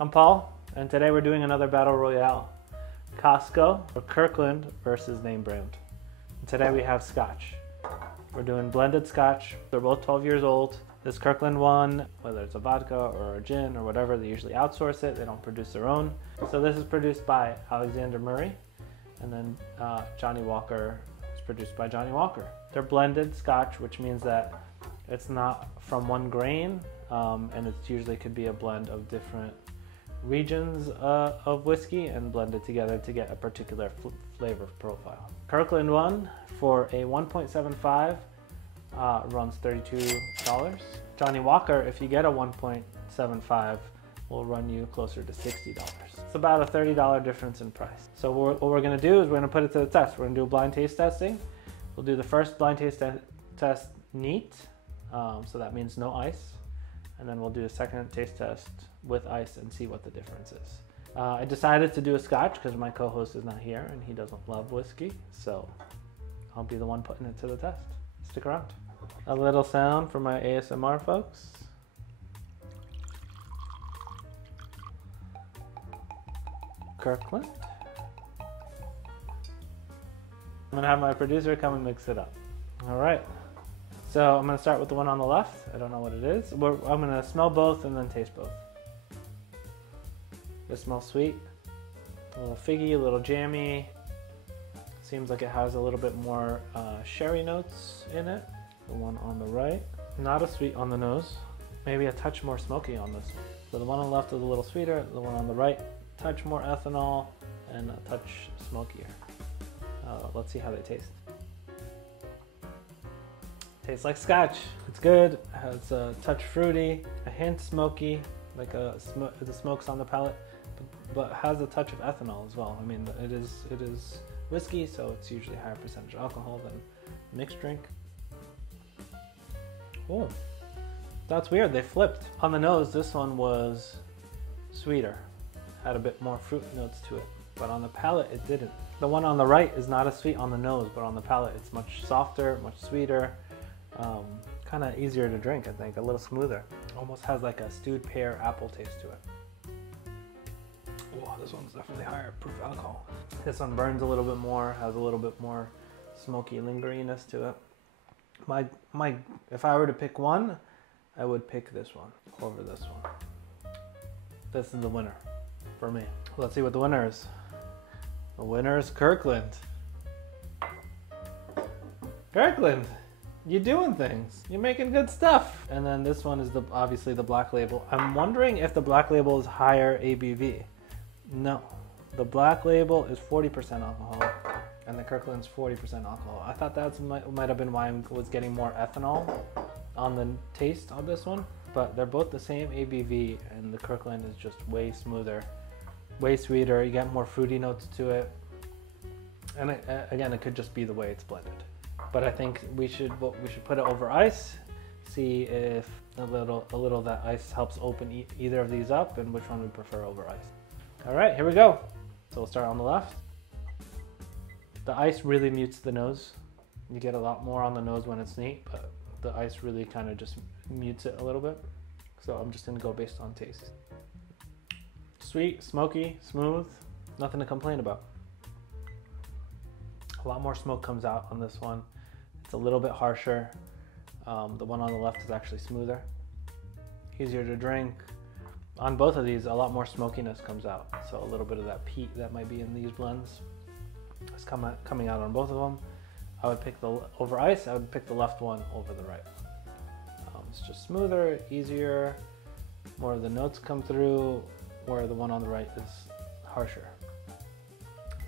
I'm Paul, and today we're doing another Battle Royale. Costco or Kirkland versus name brand. And today we have Scotch. We're doing blended Scotch. They're both 12 years old. This Kirkland one, whether it's a vodka or a gin or whatever, they usually outsource it. They don't produce their own. So this is produced by Alexander Murray, and then Johnny Walker is produced by Johnny Walker. They're blended Scotch, which means that it's not from one grain, and it usually could be a blend of different regions of whiskey and blended together to get a particular flavor profile. Kirkland one for a 1.75 runs $32. Johnny Walker, if you get a 1.75, will run you closer to $60. It's about a $30 difference in price. So what we're gonna do is we're gonna put it to the test. We're gonna do a blind taste testing. We'll do the first blind taste test neat, so that means no ice. And then we'll do a second taste test with ice and see what the difference is. I decided to do a Scotch because my co-host is not here and he doesn't love whiskey, so I'll be the one putting it to the test. Stick around. A little sound for my ASMR folks. Kirkland. I'm gonna have my producer come and mix it up. All right. So I'm gonna start with the one on the left. I don't know what it is. I'm gonna smell both and then taste both. It smells sweet, a little figgy, a little jammy. Seems like it has a little bit more sherry notes in it. The one on the right, not as sweet on the nose. Maybe a touch more smoky on this one. So the one on the left is a little sweeter. The one on the right, touch more ethanol and a touch smokier. Let's see how they taste. Tastes like Scotch. It's good. It has a touch fruity, a hint smoky, like the smoke's on the palate, but has a touch of ethanol as well. I mean, it is whiskey, so it's usually a higher percentage of alcohol than mixed drink. Oh, that's weird. They flipped. On the nose, this one was sweeter, had a bit more fruit notes to it, but on the palate, it didn't. The one on the right is not as sweet on the nose, but on the palate, it's much softer, much sweeter. Kind of easier to drink, I think, a little smoother. Almost has like a stewed pear apple taste to it. Oh, this one's definitely higher proof alcohol. This one burns a little bit more, has a little bit more smoky lingeriness to it. If I were to pick one, I would pick this one over this one. This is the winner for me. Let's see what the winner is. The winner is Kirkland. Kirkland! You're doing things. You're making good stuff. And then this one is obviously the black label. I'm wondering if the black label is higher ABV. No, the black label is 40% alcohol and the Kirkland's 40% alcohol. I thought that might have been why I was getting more ethanol on the taste on this one, but they're both the same ABV and the Kirkland is just way smoother, way sweeter. You get more fruity notes to it. And again, it could just be the way it's blended. But I think we should put it over ice, see if a little of that ice helps open either of these up and which one we prefer over ice. All right, here we go. So we'll start on the left. The ice really mutes the nose. You get a lot more on the nose when it's neat, but the ice really kind of just mutes it a little bit. So I'm just gonna go based on taste. Sweet, smoky, smooth, nothing to complain about. A lot more smoke comes out on this one. It's a little bit harsher. The one on the left is actually smoother, easier to drink. On both of these, a lot more smokiness comes out. So a little bit of that peat that might be in these blends is coming out on both of them. I would pick over ice, I would pick the left one over the right. It's just smoother, easier, more of the notes come through, where the one on the right is harsher.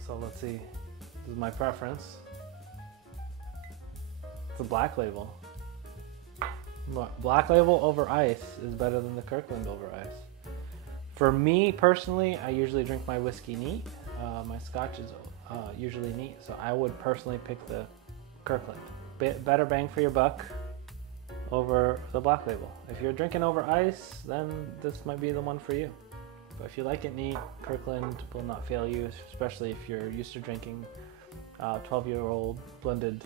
So let's see. This is my preference. It's a black label. Black label over ice is better than the Kirkland over ice. For me personally, I usually drink my whiskey neat. My Scotch is usually neat, so I would personally pick the Kirkland. Better bang for your buck over the black label. If you're drinking over ice, then this might be the one for you. But if you like it neat, Kirkland will not fail you, especially if you're used to drinking 12-year-old blended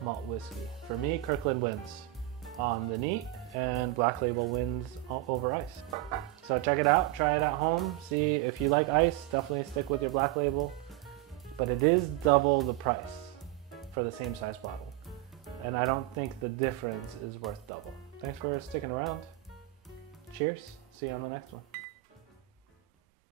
malt whiskey. For me, Kirkland wins on the neat and Black Label wins over ice. So check it out, try it at home, see if you like ice, definitely stick with your Black Label, but it is double the price for the same size bottle. And I don't think the difference is worth double. Thanks for sticking around. Cheers, see you on the next one.